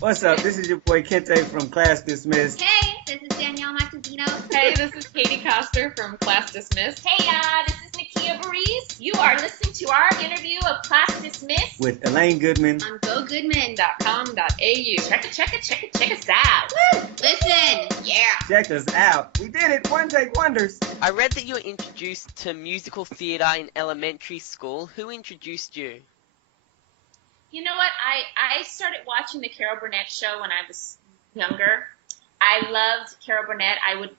What's up? This is your boy Kente from Class Dismissed. Hey, this is Danielle Martezino. Hey, this is Katie Coster from Class Dismissed. Hey, this is Nakia Burrise. You are listening to our interview of Class Dismissed With Elaine Goodman On Gogoodman. .com.au. Check us out. Woo! Listen. Yeah. Check us out. We did it. One take wonders. I read that you were introduced to musical theatre in elementary school. Who introduced you? You know what? I started watching the Carol Burnett show when I was younger. I loved Carol Burnett. I would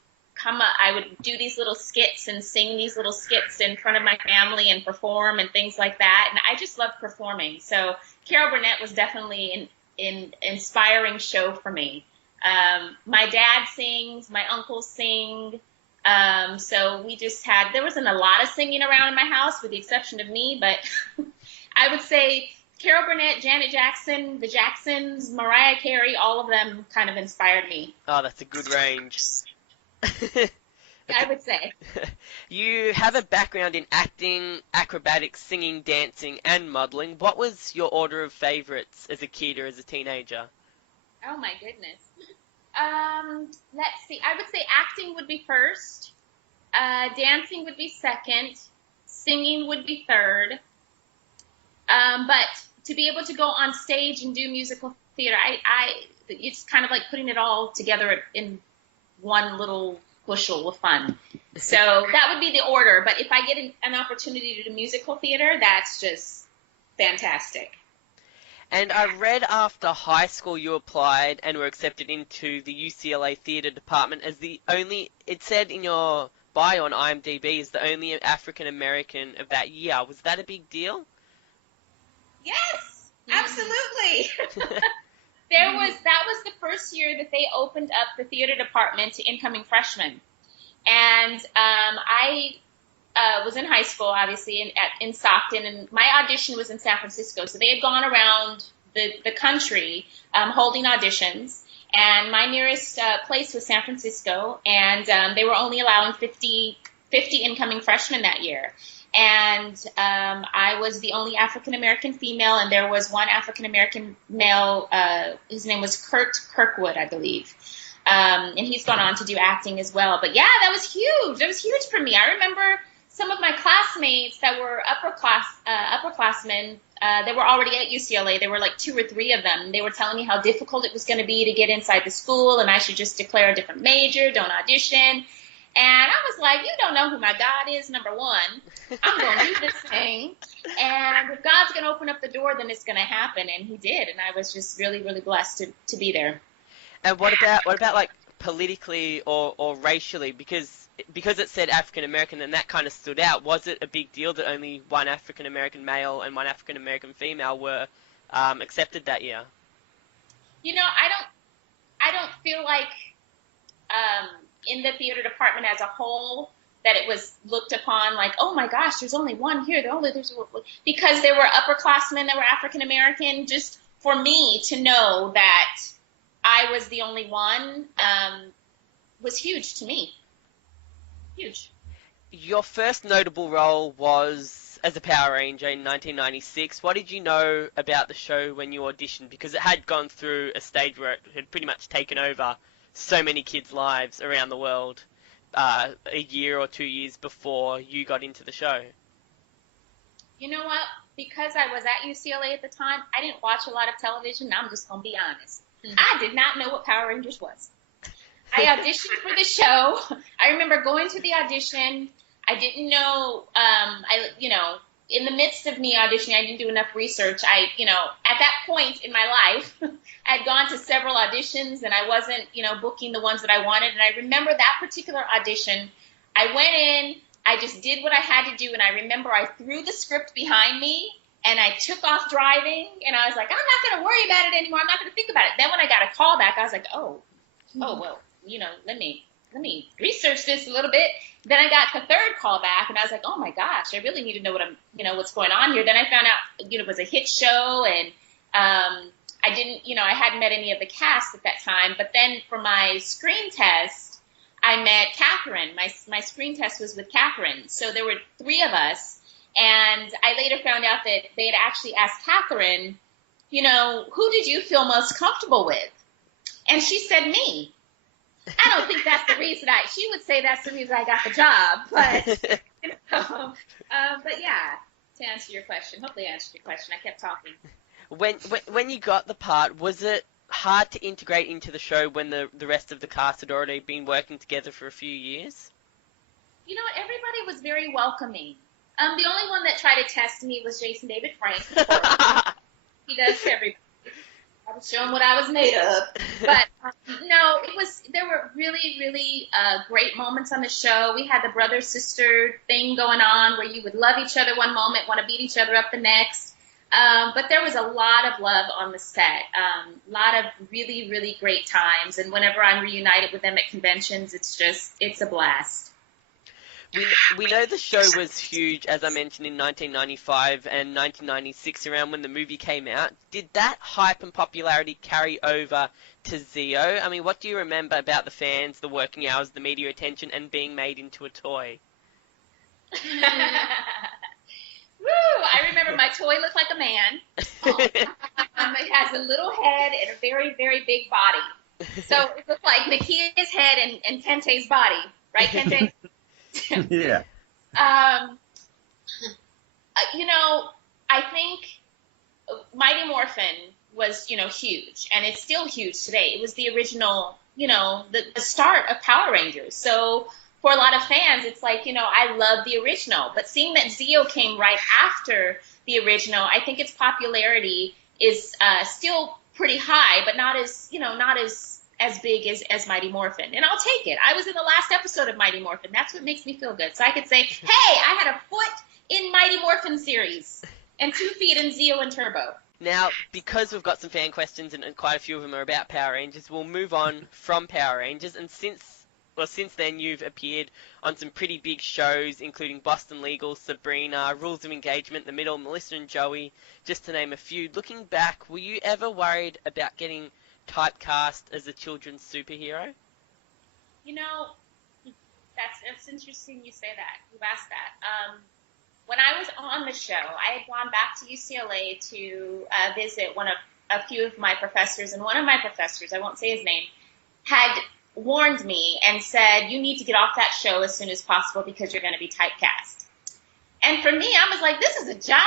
do these little skits and sing these little skits in front of my family and perform and things like that. And I just loved performing. So Carol Burnett was definitely an inspiring show for me. My dad sings, my uncles sing. So there wasn't a lot of singing around in my house with the exception of me, but I would say Carol Burnett, Janet Jackson, the Jacksons, Mariah Carey, all of them kind of inspired me. Oh, that's a good range. I would say. You have a background in acting, acrobatics, singing, dancing, and modelling. What was your order of favourites as a kid or as a teenager? Oh my goodness. Let's see. I would say acting would be first. Dancing would be second. Singing would be third. But to be able to go on stage and do musical theater, it's kind of like putting it all together in one little bushel of fun. So that would be the order. But if I get an opportunity to do musical theater, that's just fantastic. And I read after high school you applied and were accepted into the UCLA theatre department as it said in your bio on IMDb, as the only African American of that year. Was that a big deal? Yes, absolutely. That was the first year that they opened up the theater department to incoming freshmen. And I was in high school, obviously, in Stockton, and my audition was in San Francisco. So they had gone around the country holding auditions, and my nearest place was San Francisco, and they were only allowing 50 incoming freshmen that year. And I was the only African-American female, and there was one African-American male. His name was Kurt Kirkwood, I believe. And he's gone on to do acting as well. But yeah, that was huge. That was huge for me. I remember some of my classmates that were upperclassmen. They were already at UCLA. There were like 2 or 3 of them. They were telling me how difficult it was going to be to get inside the school, and I should just declare a different major, don't audition. And I was like, you don't know who my God is, number one. I'm going to do this thing. And if God's going to open up the door, then it's going to happen. And he did. And I was just really, really blessed to be there. And what about like politically or racially? Because it said African American and that kind of stood out. Was it a big deal that only one African American male and one African American female were accepted that year? You know, I don't feel like in the theater department as a whole that it was looked upon like, oh my gosh, there's only one here. Because there were upperclassmen that were African American. Just for me to know that I was the only one was huge to me. Huge. Your first notable role was as a Power Ranger in 1996. What did you know about the show when you auditioned? Because it had gone through a stage where it had pretty much taken over so many kids' lives around the world a year or 2 years before you got into the show. You know what? Because I was at UCLA at the time, I didn't watch a lot of television. I'm just going to be honest. I did not know what Power Rangers was. I auditioned for the show. I remember going to the audition. I didn't know, in the midst of me auditioning, I didn't do enough research. At that point in my life, I had gone to several auditions and I wasn't, booking the ones that I wanted. And I remember that particular audition. I went in, I just did what I had to do. And I remember I threw the script behind me and I took off driving and I was like, I'm not going to worry about it anymore. I'm not going to think about it. Then when I got a call back, I was like, well, let me research this a little bit. Then I got the third call back, and I was like, oh my gosh, I really need to know what's going on here. Then I found out, it was a hit show, and I hadn't met any of the cast at that time. But then for my screen test, I met Catherine. My screen test was with Catherine. So there were 3 of us, and I later found out that they had actually asked Catherine who did you feel most comfortable with? And she said me. I don't think that's the reason she would say that's the reason I got the job, but, but yeah, to answer your question, hopefully I answered your question. I kept talking. When you got the part, was it hard to integrate into the show when the rest of the cast had already been working together for a few years? Everybody was very welcoming. The only one that tried to test me was Jason David Frank. He does to everybody. I was showing what I was made of. But no, there were really, really great moments on the show. We had the brother-sister thing going on where you would love each other one moment, want to beat each other up the next. But there was a lot of love on the set, a lot of really, really great times. And whenever I'm reunited with them at conventions, it's a blast. We know the show was huge, as I mentioned, in 1995 and 1996, around when the movie came out. Did that hype and popularity carry over to Zeo? I mean, what do you remember about the fans, the working hours, the media attention, and being made into a toy? Woo! I remember my toy looked like a man. It has a little head and a very, very big body. So it looked like Nakia's head and Kente's body. Right, Kente? Yeah. I think Mighty Morphin was, huge, and it's still huge today. It was the original, the start of Power Rangers. So for a lot of fans, it's like, I love the original. But seeing that Zeo came right after the original, I think its popularity is still pretty high, but not as big as Mighty Morphin. And I'll take it. I was in the last episode of Mighty Morphin. That's what makes me feel good. So I could say, hey, I had a foot in Mighty Morphin series and 2 feet in Zeo and Turbo. Now, because we've got some fan questions and quite a few of them are about Power Rangers, we'll move on from Power Rangers. And since then, you've appeared on some pretty big shows, including Boston Legal, Sabrina, Rules of Engagement, The Middle, Melissa and Joey, just to name a few. Looking back, were you ever worried about getting typecast as a children's superhero? That's interesting you say that. You've asked that. When I was on the show, I had gone back to UCLA to visit a few of my professors, and one of my professors, I won't say his name, had warned me and said, you need to get off that show as soon as possible because you're going to be typecast. And for me, I was like, this is a job.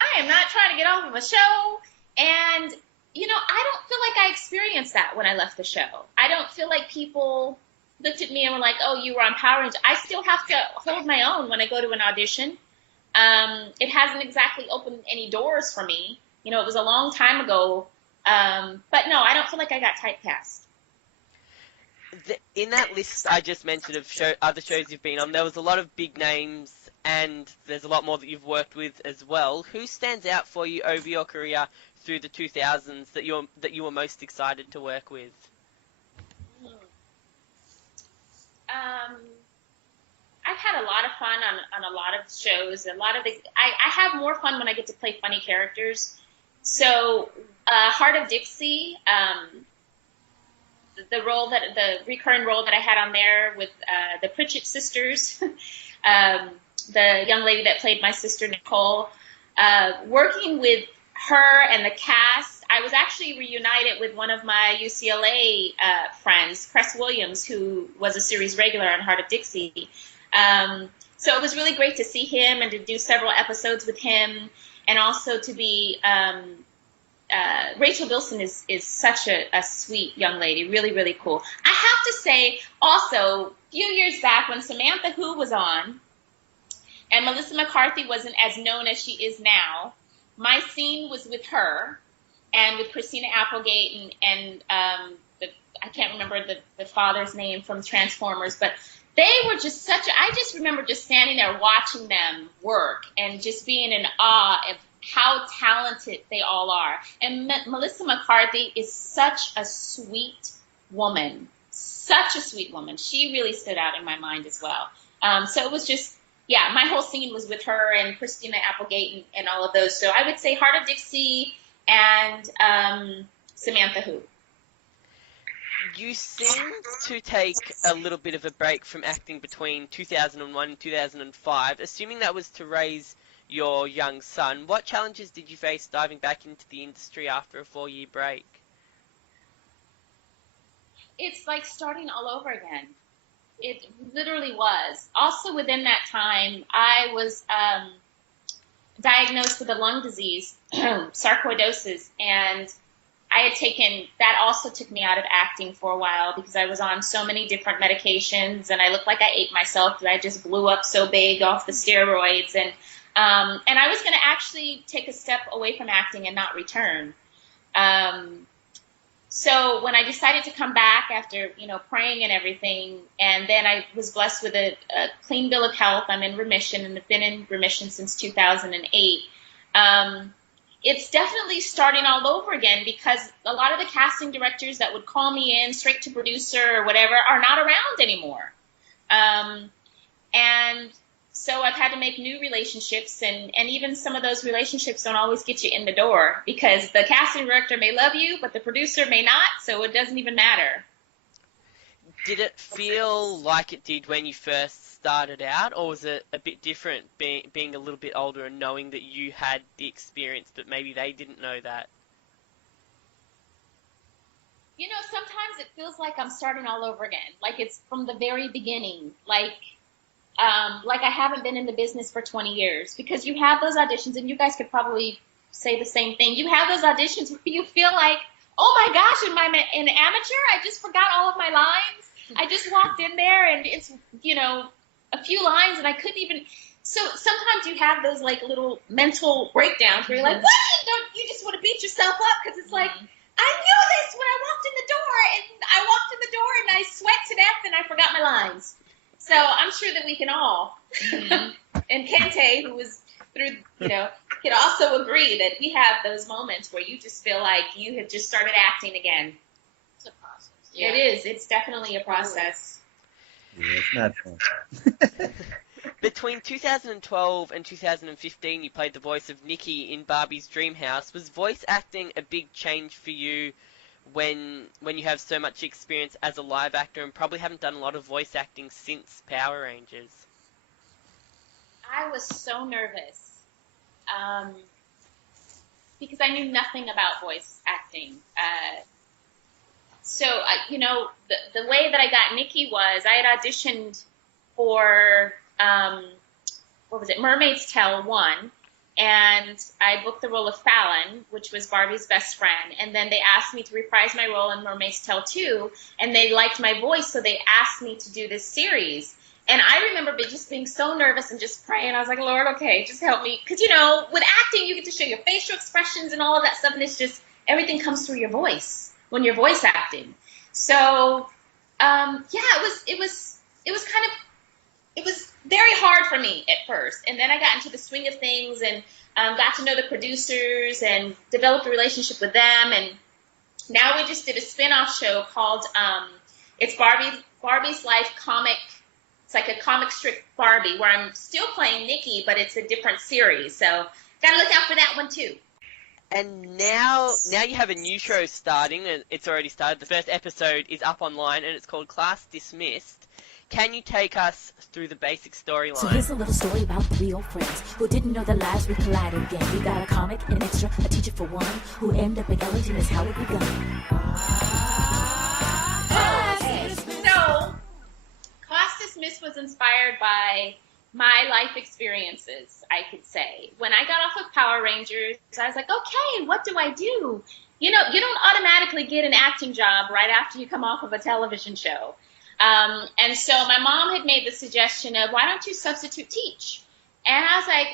I am not trying to get off of a show. And I don't feel like I experienced that when I left the show. I don't feel like people looked at me and were like, oh, you were on Power Rangers. I still have to hold my own when I go to an audition. It hasn't exactly opened any doors for me. It was a long time ago. But no, I don't feel like I got typecast. In that list I just mentioned of other shows you've been on, there was a lot of big names, and there's a lot more that you've worked with as well. Who stands out for you over your career through the 2000s that you were most excited to work with? I've had a lot of fun on a lot of shows. I have more fun when I get to play funny characters. So, Hart of Dixie, the recurring role that I had on there with the Pritchett sisters, the young lady that played my sister Nicole, working with her and the cast. I was actually reunited with one of my UCLA friends, Cress Williams, who was a series regular on Hart of Dixie. So it was really great to see him and to do several episodes with him, and also to be Rachel Bilson is such a sweet young lady, really, really cool. I have to say, also, a few years back when Samantha Who was on, and Melissa McCarthy wasn't as known as she is now, my scene was with her and with Christina Applegate and I can't remember the father's name from Transformers, but they were just I just remember just standing there watching them work and just being in awe of how talented they all are. And Melissa McCarthy is such a sweet woman. Such a sweet woman. She really stood out in my mind as well. So it was just, yeah, my whole scene was with her and Christina Applegate and all of those. So I would say Hart of Dixie and Samantha Who. You seem to take a little bit of a break from acting between 2001 and 2005, assuming that was to raise your young son. What challenges did you face diving back into the industry after a 4-year break? It's like starting all over again. It literally was. Also within that time, I was diagnosed with a lung disease, sarcoidosis, and I had taken, that also took me out of acting for a while because I was on so many different medications and I looked like I ate myself because I just blew up so big off the steroids. And I was going to actually take a step away from acting and not return. So when I decided to come back after, praying and everything, and then I was blessed with a clean bill of health, I'm in remission and have been in remission since 2008. It's definitely starting all over again because a lot of the casting directors that would call me in straight to producer or whatever are not around anymore. And so I've had to make new relationships, and even some of those relationships don't always get you in the door because the casting director may love you, but the producer may not, so it doesn't even matter. Did it feel like it did when you first started out, or was it a bit different being a little bit older and knowing that you had the experience, but maybe they didn't know that? Sometimes it feels like I'm starting all over again, like it's from the very beginning, like I haven't been in the business for 20 years, because you have those auditions, and you guys could probably say the same thing. You have those auditions where you feel like, oh my gosh, am I an amateur? I just forgot all of my lines. I just walked in there and it's, a few lines and I couldn't even. So sometimes you have those like little mental breakdowns where you're like, what? You just want to beat yourself up because it's like, I knew this when I walked in the door, and I walked in the door and I sweat to death and I forgot my lines. So I'm sure that we can all, and Kente, who was through, could also agree that we have those moments where you just feel like you have just started acting again. It's a process. Yeah. It is. It's definitely a process. Yeah, it's not fun. Between 2012 and 2015, you played the voice of Nikki in Barbie's Dreamhouse. Was voice acting a big change for you when you have so much experience as a live actor and probably haven't done a lot of voice acting since Power Rangers? I was so nervous because I knew nothing about voice acting. So, the way that I got Nikki was I had auditioned for, Mermaid's Tale 1, and I booked the role of Fallon, which was Barbie's best friend, and then they asked me to reprise my role in Mermaid's Tale 2, and they liked my voice, so they asked me to do this series. And I remember just being so nervous and just praying. I was like, Lord, okay, just help me. Because, with acting, you get to show your facial expressions and all of that stuff, and it's just, everything comes through your voice when you're voice acting. So, it was very hard for me at first. And then I got into the swing of things and got to know the producers and developed a relationship with them. And now we just did a spin-off show called, it's Barbie's Life Comic. It's like a comic strip Barbie where I'm still playing Nikki, but it's a different series. So got to look out for that one too. And now you have a new show starting, and it's already started. The first episode is up online, and it's called Class Dismissed. Can you take us through the basic storyline? So here's a little story about 3 old friends who didn't know their lives would collide again. We got a comic, an extra, a teacher for one, who end up at Ellington is how it begun. So, Class Dismissed was inspired by my life experiences, I could say. When I got off of Power Rangers, I was like, okay, what do I do? You don't automatically get an acting job right after you come off of a television show. And so my mom had made the suggestion of, why don't you substitute teach? And I was like,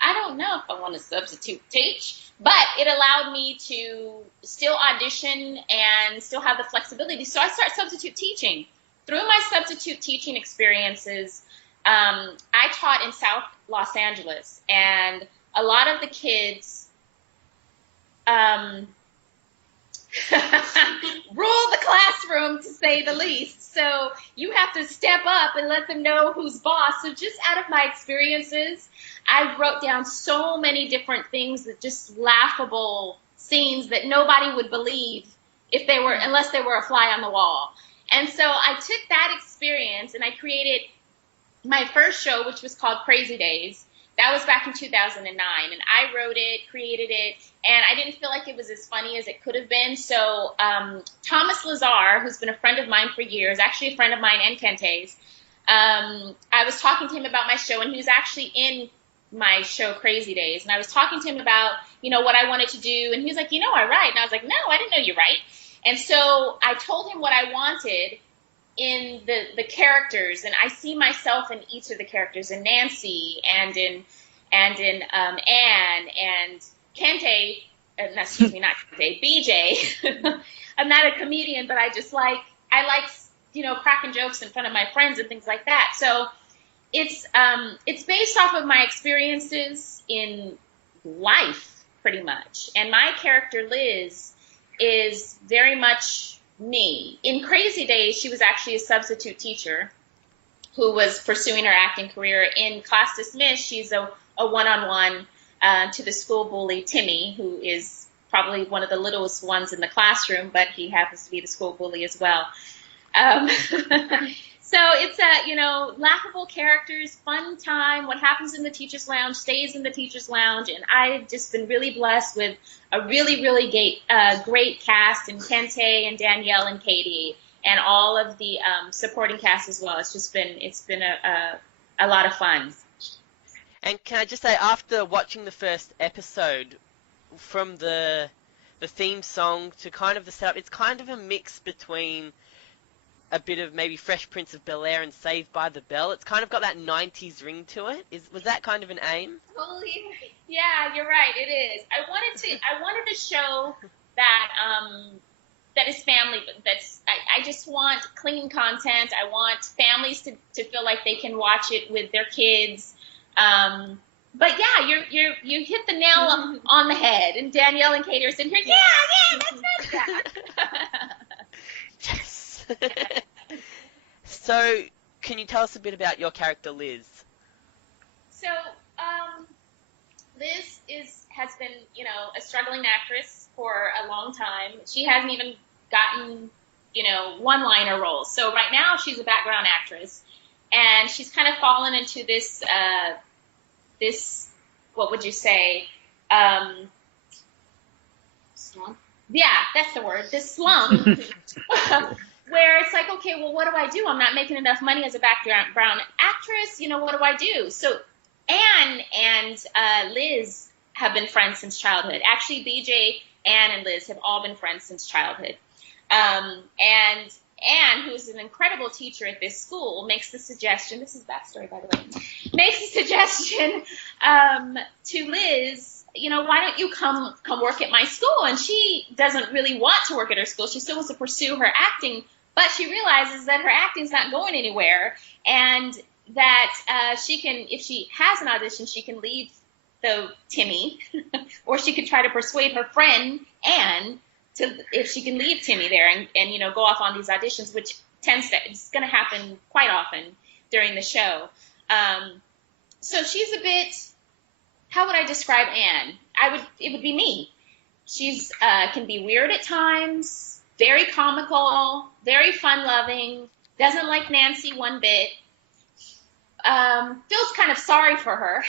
I don't know if I want to substitute teach, but it allowed me to still audition and still have the flexibility. So I started substitute teaching. Through my substitute teaching experiences, I taught in South Los Angeles, and a lot of the kids rule the classroom, to say the least. So you have to step up and let them know who's boss. So just out of my experiences, I wrote down so many different things, that just laughable scenes that nobody would believe unless they were a fly on the wall. And so I took that experience and I created my first show, which was called Crazy Days. That was back in 2009, and I wrote it, created it, and I didn't feel like it was as funny as it could have been. So Thomas Lazar, who's been a friend of mine for years, actually a friend of mine and Kente's, I was talking to him about my show, and he was actually in my show Crazy Days, and I was talking to him about, what I wanted to do, and he was like, I write, and I was like, no, I didn't know you write. And so I told him what I wanted in the characters, and I see myself in each of the characters, in Nancy and in Anne and Kente, excuse me, not Kente, BJ. I'm not a comedian, but I like cracking jokes in front of my friends and things like that. So it's based off of my experiences in life, pretty much. And my character Liz is very much me. In Crazy Days, she was actually a substitute teacher who was pursuing her acting career. In Class Dismissed, she's a one-on-one to the school bully, Timmy, who is probably one of the littlest ones in the classroom, but he happens to be the school bully as well. So it's laughable characters, fun time. What happens in the teacher's lounge stays in the teacher's lounge, and I've just been really blessed with a really, really great cast, and Kente and Danielle and Katie and all of the supporting cast as well. It's been a lot of fun. And can I just say, after watching the first episode, from the theme song to kind of the setup, it's kind of a mix between a bit of maybe Fresh Prince of Bel-Air and Saved by the Bell. It's kind of got that 90s ring to it. Was that kind of an aim? Totally. Yeah, you're right. It is. I wanted a show that is family, but I just want clean content. I want families to feel like they can watch it with their kids. But yeah, you hit the nail on the head, and Danielle and Katie are sitting here. Yeah, that's right. Yes. So, can you tell us a bit about your character, Liz? So, Liz has been, a struggling actress for a long time. She hasn't even gotten, one-liner roles. So right now she's a background actress, and she's kind of fallen into this, what would you say? Slump? Yeah, that's the word. This slump. Where it's like, okay, well, what do I do? I'm not making enough money as a background actress. What do I do? So Anne and Liz have been friends since childhood. Actually, BJ, Anne, and Liz have all been friends since childhood. And Anne, who's an incredible teacher at this school, makes the suggestion, this is backstory, by the way, makes the suggestion to Liz, why don't you come work at my school? And she doesn't really want to work at her school. She still wants to pursue her acting, but she realizes that her acting's not going anywhere, and that she can, if she has an audition, she can leave Timmy, or she could try to persuade her friend Anne if she can leave Timmy there and go off on these auditions, which it's going to happen quite often during the show. So she's a bit, how would I describe Anne? It would be me. She's can be weird at times, very comical, very fun-loving, doesn't like Nancy one bit, feels kind of sorry for her.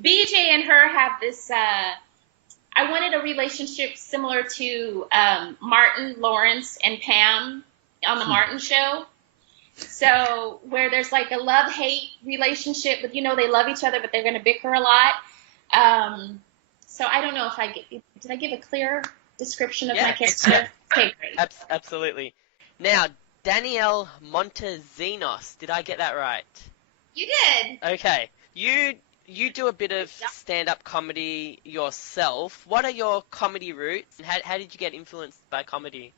BJ and her have this, I wanted a relationship similar to Martin, Lawrence, and Pam on the Martin show. So where there's like a love-hate relationship, but they love each other, but they're going to bicker a lot. So I don't know if did I give a clear description of my character? Okay, great. Absolutely. Now, Danielle Montezinos, did I get that right? You did. Okay. You do a bit of stand-up comedy yourself. What are your comedy roots, and how did you get influenced by comedy?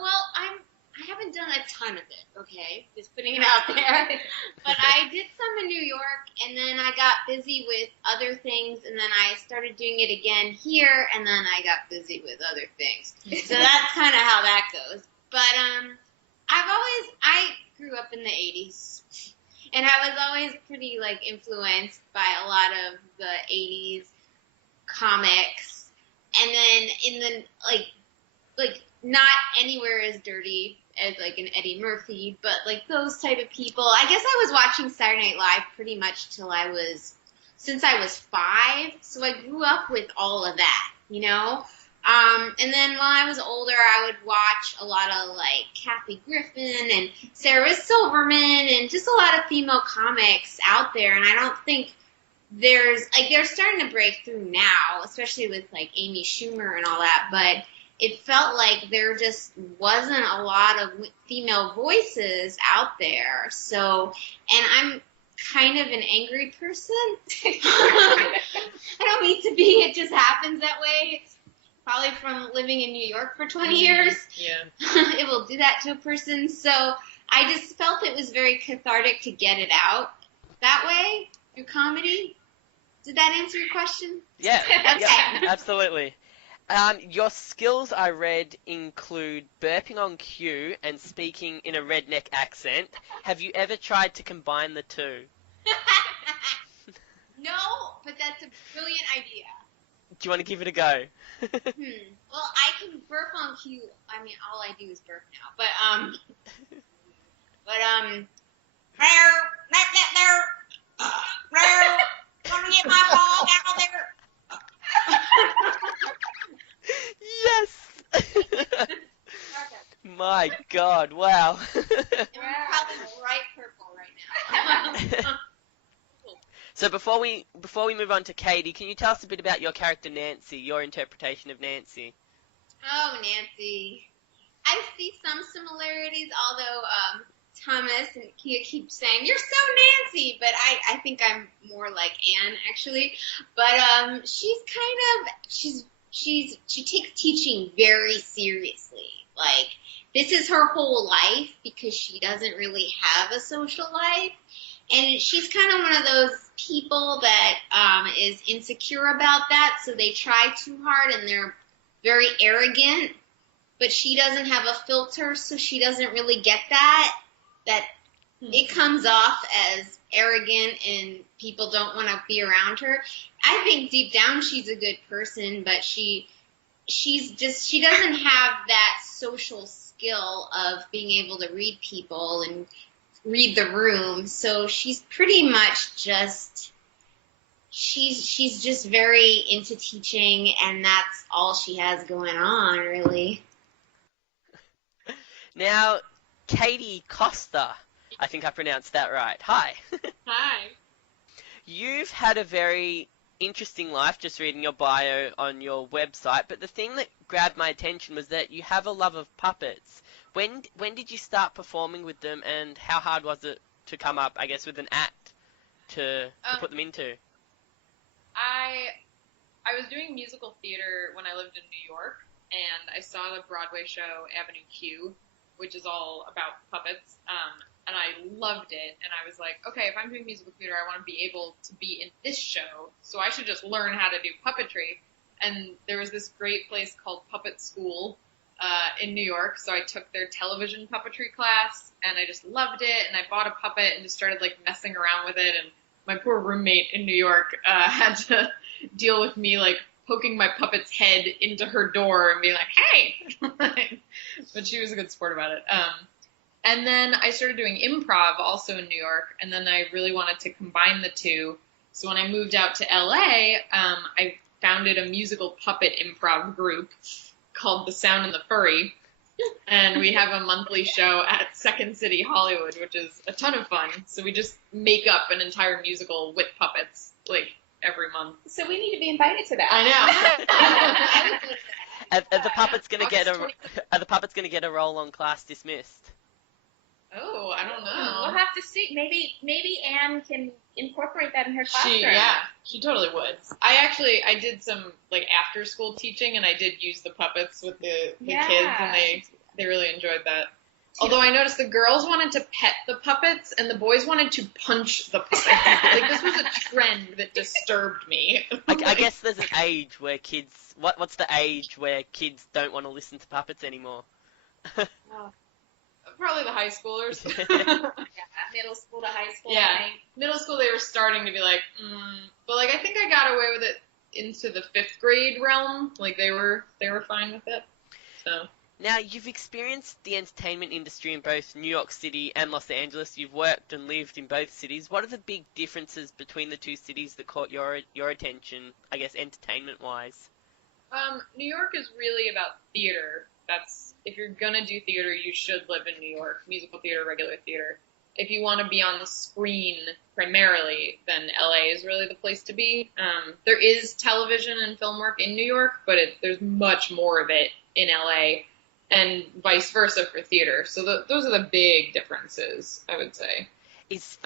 Well, I haven't done a ton of it, okay? Just putting it out there. But I did some in New York, and then I got busy with other things, and then I started doing it again here, and then I got busy with other things. So that's kind of how that goes. But I grew up in the 80s, and I was always pretty, influenced by a lot of the 80s comics. And then in the, like not anywhere as dirty as like an Eddie Murphy, but like those type of people. I guess I was watching Saturday Night Live pretty much since I was 5, so I grew up with all of that, you know? And then when I was older, I would watch a lot of like Kathy Griffin and Sarah Silverman and just a lot of female comics out there, and I don't think they're starting to break through now, especially with like Amy Schumer and all that, but it felt like there just wasn't a lot of female voices out there. So, and I'm kind of an angry person. I don't mean to be, it just happens that way. It's probably from living in New York for 20 years. Yeah. It will do that to a person. So I just felt it was very cathartic to get it out that way through comedy. Did that answer your question? Yeah, Okay. yeah, absolutely. Your skills, I read, include burping on cue and speaking in a redneck accent. Have you ever tried to combine the two? No, but that's a brilliant idea. Do you want to give it a go? Well, I can burp on cue. I mean, all I do is burp now. But come get my hog out there. Yes! My God, wow. And we're probably bright purple right now. So before we move on to Katie, can you tell us a bit about your character Nancy, your interpretation of Nancy? Oh, Nancy. I see some similarities, although Thomas and Nakia keep saying, "You're so Nancy," but I think I'm more like Anne, actually. But she takes teaching very seriously. Like, this is her whole life because she doesn't really have a social life. And she's kind of one of those people that is insecure about that, so they try too hard and they're very arrogant, but she doesn't have a filter, so she doesn't really get that it comes off as arrogant and people don't want to be around her. I think deep down she's a good person, but she doesn't have that social skill of being able to read people and read the room. So she's pretty much just she's just very into teaching, and that's all she has going on, really. Now, Katie Costa, I think I pronounced that right. Hi. Hi. You've had a very interesting life, just reading your bio on your website, but the thing that grabbed my attention was that you have a love of puppets. When did you start performing with them, and how hard was it to come up, I guess, with an act to put them into? I was doing musical theater when I lived in New York, and I saw the Broadway show Avenue Q, which is all about puppets, and I loved it, and I was like, okay, if I'm doing musical theater, I want to be able to be in this show, so I should just learn how to do puppetry. And there was this great place called Puppet School in New York, so I took their television puppetry class, and I just loved it, and I bought a puppet and just started, like, messing around with it, and my poor roommate in New York had to deal with me, like, poking my puppet's head into her door and being like, hey! But she was a good sport about it. And then I started doing improv also in New York, and then I really wanted to combine the two. So when I moved out to LA, I founded a musical puppet improv group called The Sound and the Furry, and we have a monthly show at Second City Hollywood, which is a ton of fun. So we just make up an entire musical with puppets, like, every month. So we need to be invited to that. I know. Are the puppets gonna get a role on Class Dismissed? Oh, I don't know. We'll have to see. Maybe Anne can incorporate that in her classroom. She totally would. I did some, like, after school teaching, and I did use the puppets with the kids, and they really enjoyed that. Although I noticed the girls wanted to pet the puppets, and the boys wanted to punch the puppets. Like, this was a trend that disturbed me. I guess there's an age where kids... What's the age where kids don't want to listen to puppets anymore? Probably the high schoolers. Middle school to high school. Yeah, I think. middle school they were starting to be like, but like I think I got away with it into the 5th grade realm. Like they were fine with it. So. Now, you've experienced the entertainment industry in both New York City and Los Angeles. You've worked and lived in both cities. What are the big differences between the two cities that caught your attention, I guess, entertainment-wise? New York is really about theater. If you're gonna do theater, you should live in New York. Musical theater, regular theater. If you want to be on the screen primarily, then LA is really the place to be. There is television and film work in New York, but there's much more of it in LA. And vice versa for theater. So those are the big differences, I would say. Is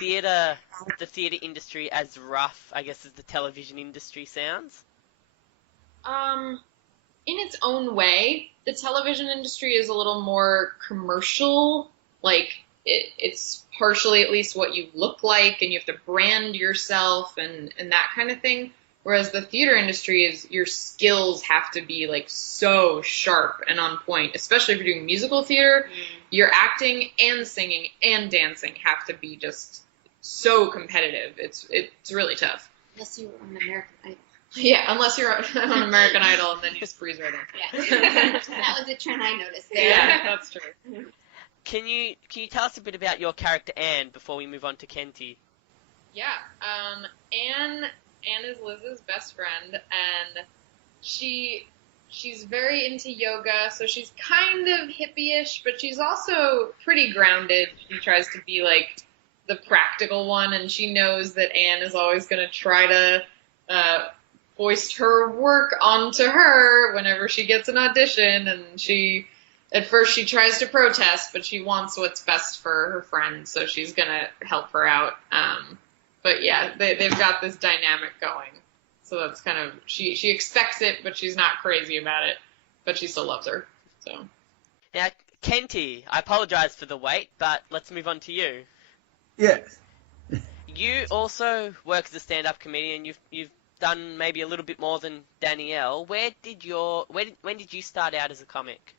theater, the theater industry, as rough, I guess, as the television industry sounds? In its own way, the television industry is a little more commercial. Like, it's partially at least what you look like, and you have to brand yourself and that kind of thing. Whereas the theater industry is, your skills have to be like so sharp and on point, especially if you're doing musical theater. Your acting and singing and dancing have to be just so competitive. It's really tough. Unless you were on American Idol. Yeah, unless you're on American Idol and then you just breeze right in. Yeah. That was a trend I noticed there. Yeah, that's true. Can you tell us a bit about your character Anne before we move on to Kenty? Yeah, Anne is Liz's best friend, and she's very into yoga, so she's kind of hippie-ish, but she's also pretty grounded. She tries to be like the practical one, and she knows that Anne is always going to try to foist her work onto her whenever she gets an audition, and at first she tries to protest, but she wants what's best for her friend, so she's going to help her out. But yeah, they've got this dynamic going. So that's kind of, she expects it, but she's not crazy about it. But she still loves her. So. Now, Kenty, I apologize for the wait, but let's move on to you. Yes. You also work as a stand-up comedian. You've done maybe a little bit more than Danielle. When did you start out as a comic?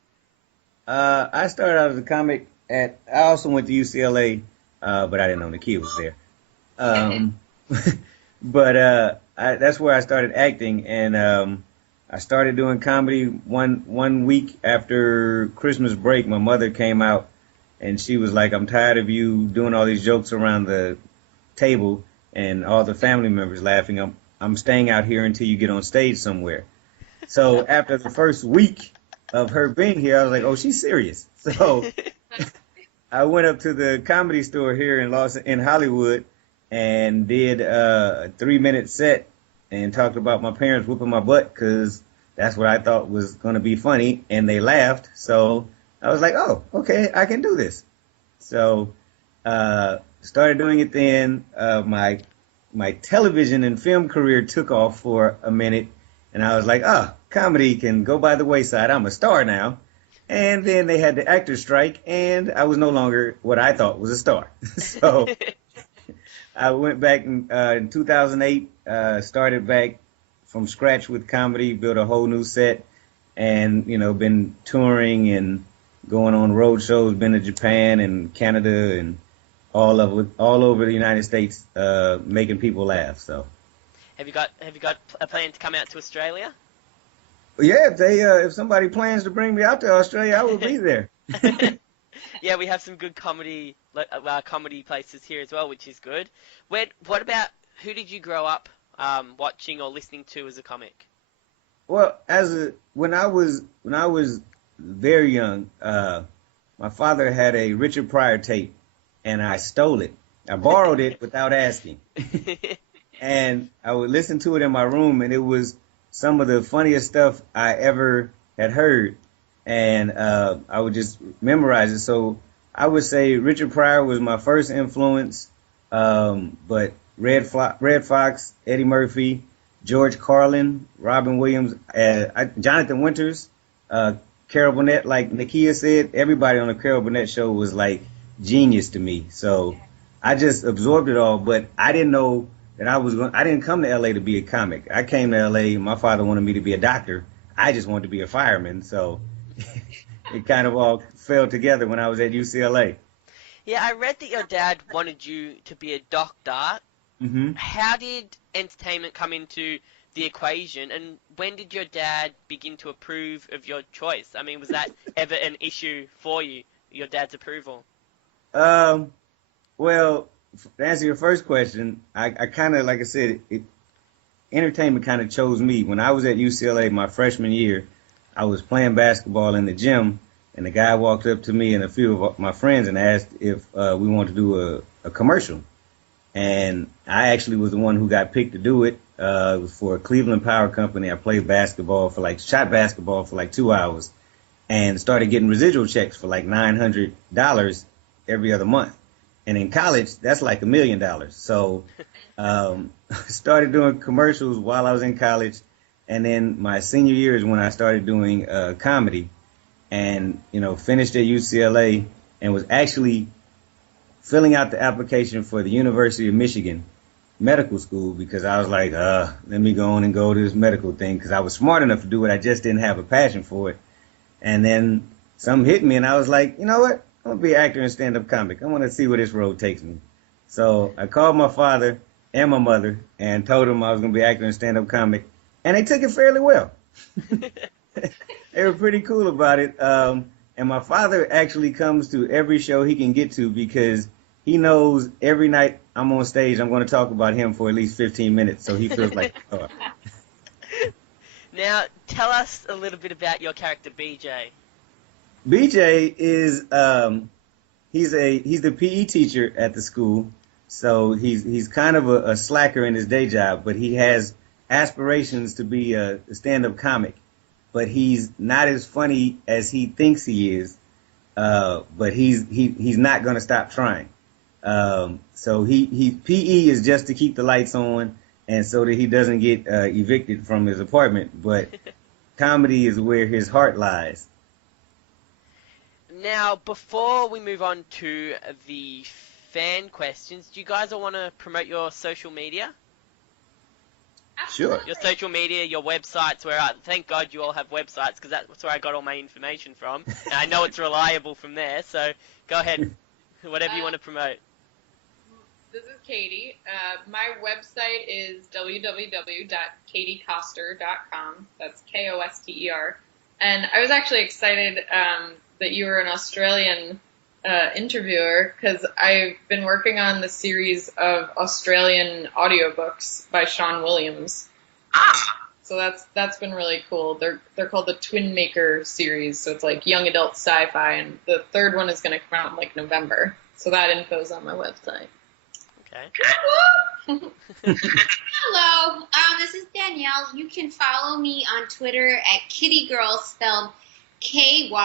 I started out as a comic I also went to UCLA, but I didn't know Nakia was there. But that's where I started acting, and I started doing comedy one week after Christmas break. My mother came out, and she was like, "I'm tired of you doing all these jokes around the table and all the family members laughing. I'm staying out here until you get on stage somewhere." So after the first week of her being here, I was like, "Oh, she's serious." So I went up to the Comedy Store here in Hollywood and did a 3-minute set and talked about my parents whooping my butt because that's what I thought was going to be funny, and they laughed. So I was like, "Oh, okay, I can do this." So started doing it then. My television and film career took off for a minute, and I was like, comedy can go by the wayside. I'm a star now. And then they had the actor strike, and I was no longer what I thought was a star. So I went back in 2008, started back from scratch with comedy, built a whole new set, and, been touring and going on road shows, been to Japan and Canada and all over the United States, making people laugh. So, have you got a plan to come out to Australia? Yeah, if somebody plans to bring me out to Australia, I will be there. Yeah, we have some good comedy places here as well, which is good. What about, who did you grow up watching or listening to as a comic? Well, when I was very young, my father had a Richard Pryor tape, and I stole it. I borrowed it without asking, and I would listen to it in my room, and it was some of the funniest stuff I ever had heard, and I would just memorize it. So I would say Richard Pryor was my first influence, but Red Fox, Eddie Murphy, George Carlin, Robin Williams, Jonathan Winters, Carol Burnett. Like Nakia said, everybody on the Carol Burnett show was like genius to me. So I just absorbed it all, but I didn't know that I didn't come to LA to be a comic. I came to LA, my father wanted me to be a doctor. I just wanted to be a fireman. So it kind of all fell together when I was at UCLA. Yeah, I read that your dad wanted you to be a doctor. Mm-hmm. How did entertainment come into the equation. And when did your dad begin to approve of your choice? I mean, was that ever an issue for you, your dad's approval? Well, to answer your first question, I kind of, like I said, entertainment kind of chose me. When I was at UCLA my freshman year, I was playing basketball in the gym, and the guy walked up to me and a few of my friends and asked if we wanted to do a commercial. And I actually was the one who got picked to do it. It was for a Cleveland Power Company. I played shot basketball for like 2 hours, and started getting residual checks for like $900 every other month. And in college, that's like $1 million. So started doing commercials while I was in college. And then my senior year is when I started doing comedy, and, finished at UCLA and was actually filling out the application for the University of Michigan medical school, because I was like, let me go on and go to this medical thing, because I was smart enough to do it. I just didn't have a passion for it. And then something hit me, and I was like, you know what? I'm going to be an actor and stand-up comic. I want to see where this road takes me. So I called my father and my mother and told them I was going to be an actor and stand-up comic, and they took it fairly well. They were pretty cool about it. And my father actually comes to every show he can get to, because he knows every night I'm on stage, I'm going to talk about him for at least 15 minutes, so he feels like, oh. Now, tell us a little bit about your character, BJ. BJ is he's the PE teacher at the school, so he's kind of a slacker in his day job, but he has aspirations to be a stand-up comic. But he's not as funny as he thinks he is. But he's not going to stop trying. So he PE is just to keep the lights on, and so that he doesn't get evicted from his apartment. But comedy is where his heart lies. Now, before we move on to the fan questions, do you guys all want to promote your social media? Sure. Your social media, your websites, thank God you all have websites, because that's where I got all my information from. And I know it's reliable from there, so go ahead, whatever you want to promote. This is Katie. My website is www.katiekoster.com. That's Koster. And I was actually excited that you were an Australian interviewer, because I've been working on the series of Australian audiobooks by Sean Williams. So that's been really cool. They're called the Twin Maker series, so it's like young adult sci-fi, and the third one is going to come out in like November. So that info's on my website. Okay. Hello, this is Danielle. You can follow me on Twitter at kittygirl, spelled Kyttie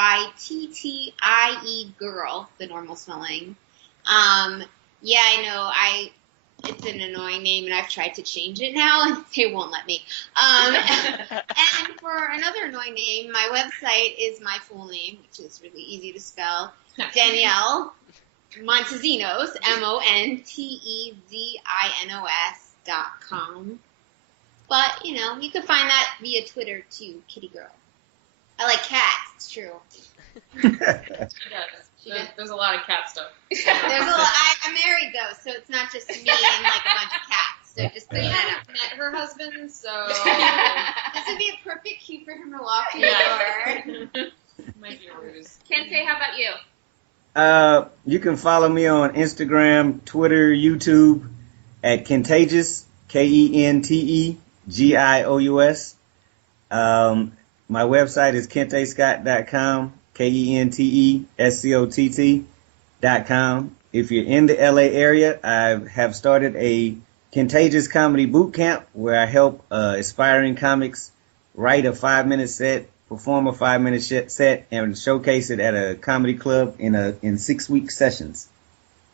girl, the normal spelling. Yeah, I know. It's an annoying name, and I've tried to change it now, and they won't let me. And for another annoying name, my website is my full name, which is really easy to spell. Danielle Montezinos, MONTEZINOS.com. But, you can find that via Twitter, too, Kitty Girl. I like cats, it's true. She does. There's a lot of cat stuff. I'm married, though, so it's not just me and, like, a bunch of cats. So just put that up. Met her husband, so... This would be a perfect cue for him to walk through the door. Might be a ruse. Kente, how about you? You can follow me on Instagram, Twitter, YouTube at Kentagious, KENTEGIOUS. My website is kentescott.com, KENTESCOTT.com. If you're in the LA area, I have started a Contagious Comedy Boot Camp where I help aspiring comics write a 5-minute set, perform a 5-minute set, and showcase it at a comedy club in 6-week sessions.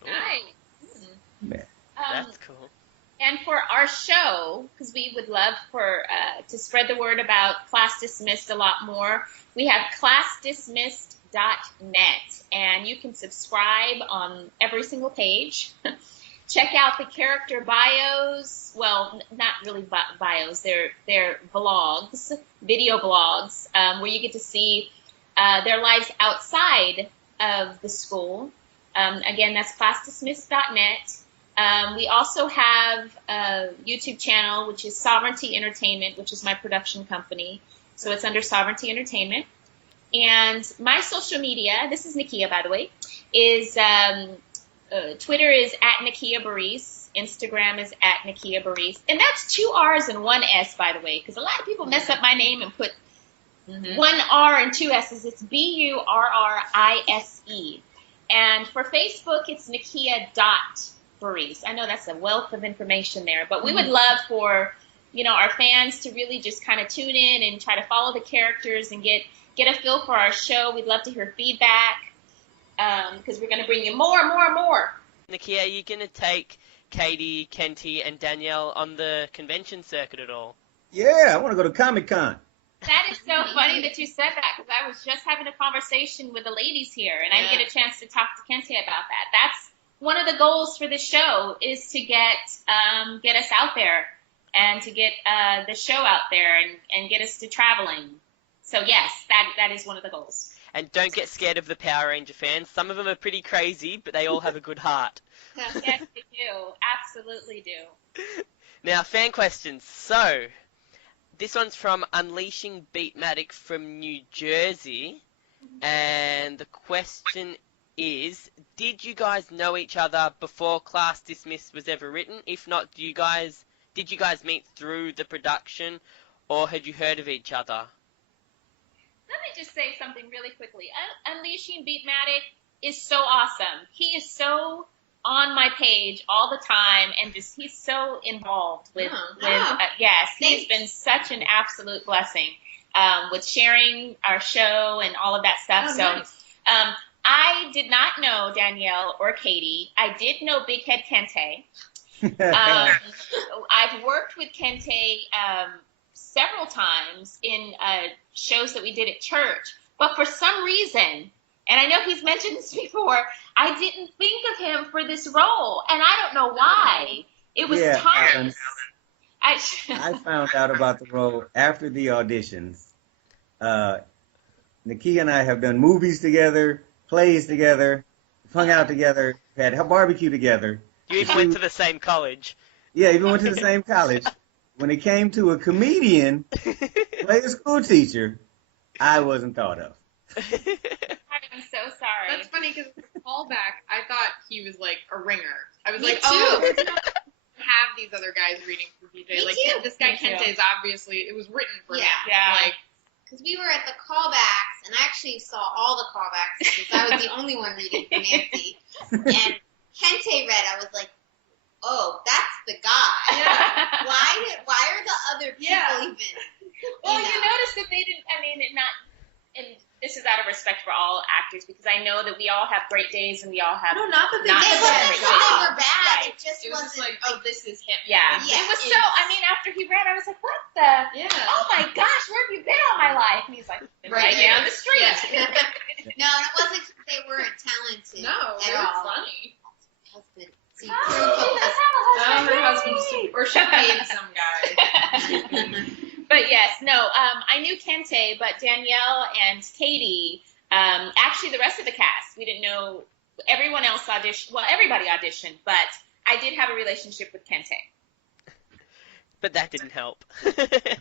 Nice. Yeah. That's cool. And for our show, because we would love to spread the word about Class Dismissed a lot more, we have classdismissed.net, and you can subscribe on every single page. Check out the character bios. Well, not really bios. They're vlogs, video blogs, where you get to see their lives outside of the school. Again, that's classdismissed.net. We also have a YouTube channel, which is Sovereignty Entertainment, which is my production company. So it's under Sovereignty Entertainment. And my social media, this is Nakia, by the way, is Twitter is at Nakia Burrise. Instagram is at Nakia Burrise. And that's 2 R's and 1 S, by the way, because a lot of people mess up my name and put 1 R and 2 S's. It's Burrise. And for Facebook, it's Nakia.Burrise. I know that's a wealth of information there, but we would love for, our fans to really just kind of tune in and try to follow the characters and get a feel for our show. We'd love to hear feedback because we're going to bring you more and more and more. Nakia, are you going to take Katie, Kenty, and Danielle on the convention circuit at all? Yeah, I want to go to Comic-Con. That is so funny that you said that, because I was just having a conversation with the ladies here, and I didn't get a chance to talk to Kenty about that. That's one of the goals for the show, is to get us out there and to get the show out there and get us to traveling. So yes, that is one of the goals. And don't get scared of the Power Ranger fans. Some of them are pretty crazy, but they all have a good heart. Yes, they do. Absolutely do. Now, fan questions. So, this one's from Unleashing Beatmatic from New Jersey. And the question is, did you guys know each other before Class Dismissed was ever written? If not, did you guys meet through the production, or had you heard of each other? Let me just say something really quickly. Unleashing Beatmatic is so awesome. He is so on my page all the time, and he's so involved with yes, he's been such an absolute blessing with sharing our show and all of that stuff. Nice. I did not know Danielle or Katie. I did know Big Head Kente. I've worked with Kente several times in shows that we did at church, but for some reason, and I know he's mentioned this before, I didn't think of him for this role, and I don't know why. It was times. I found out about the role after the auditions. Nakia and I have done movies together, plays together, hung out together, had a barbecue together. You even went to the same college. Yeah, even went to the same college. When it came to a comedian, play a school teacher, I wasn't thought of. I'm so sorry. That's funny because the callback, I thought he was like a ringer. I was Me like, too. oh, it's not have these other guys reading for BJ. Me Like too. this guy Me too. Kente is obviously, it was written for him. Yeah. Like, Because we were at the callbacks, and I actually saw all the callbacks because I was the only one reading for Nancy. And Kente read, I was like, oh, that's the guy. yeah. Why are the other people even? Well, you notice that they didn't, and this is out of respect for all actors, because I know that we all have great days and we all have No, not that they not It did wasn't a great that they job. were bad. Right. It just It was wasn't. just like, oh, this is him. Yeah. Yeah. It was It so, is. after he read, I was like, what the? Yeah. Oh my gosh, where have you been all my life? And he's like, right here. down the street. Yeah. No, and it wasn't that they weren't talented No, at they were all. funny. Husband. See, Oh, proof of she does husband. have a Oh, her husband. husband, or she paid some guy. But yes, no, I knew Kente, but Danielle and Katie, actually the rest of the cast, we didn't know. Everyone else auditioned. Well, everybody auditioned, but I did have a relationship with Kente. But that didn't help.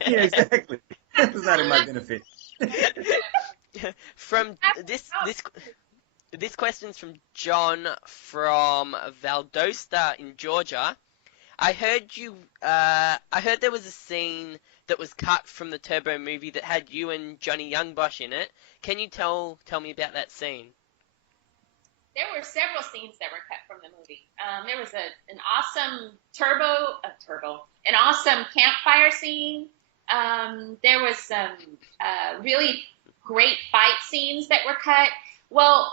Yeah, exactly. That was not in my benefit. From this question's from John from Valdosta in Georgia. I heard there was a scene that was cut from the Turbo movie that had you and Johnny Youngbosh in it. Can you tell me about that scene? There were several scenes that were cut from the movie. There was an awesome an awesome campfire scene. There was some really great fight scenes that were cut. Well,